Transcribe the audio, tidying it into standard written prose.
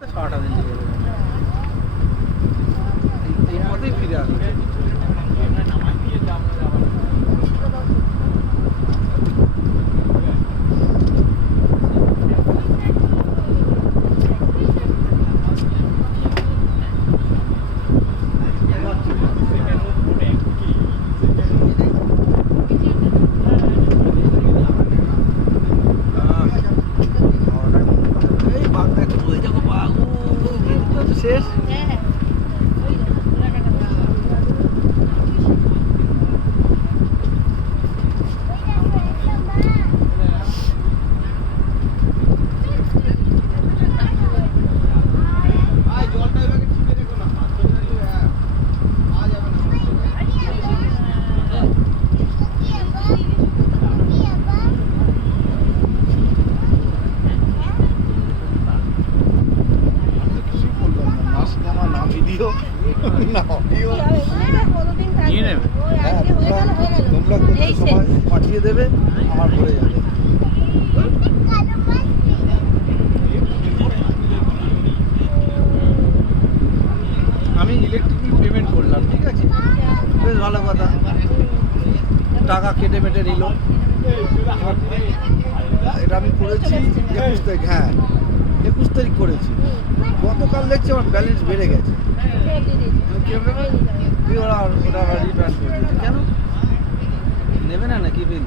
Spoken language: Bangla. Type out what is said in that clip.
6টা দিন এই পথেই ফিরে আসবে। শেষ ভিডিও না অডিও নিয়ে নেবে। হ্যাঁ, তোমরা সময় পাঠিয়ে দেবে, আমার পড়ে যাবে। আমি ইলেকট্রিক পেমেন্ট করলাম, ঠিক আছে, বেশ ভালো কথা। টাকা কেটে মেটে নিল। এটা আমি করেছি 21 তারিখ, হ্যাঁ 21 তারিখ করেছি। গতকাল দেখছি আমার ব্যালেন্স বেড়ে গেছে। ওরা রিটার্ন করে দিয়েছে। কেন নেবে না নাকি বিল?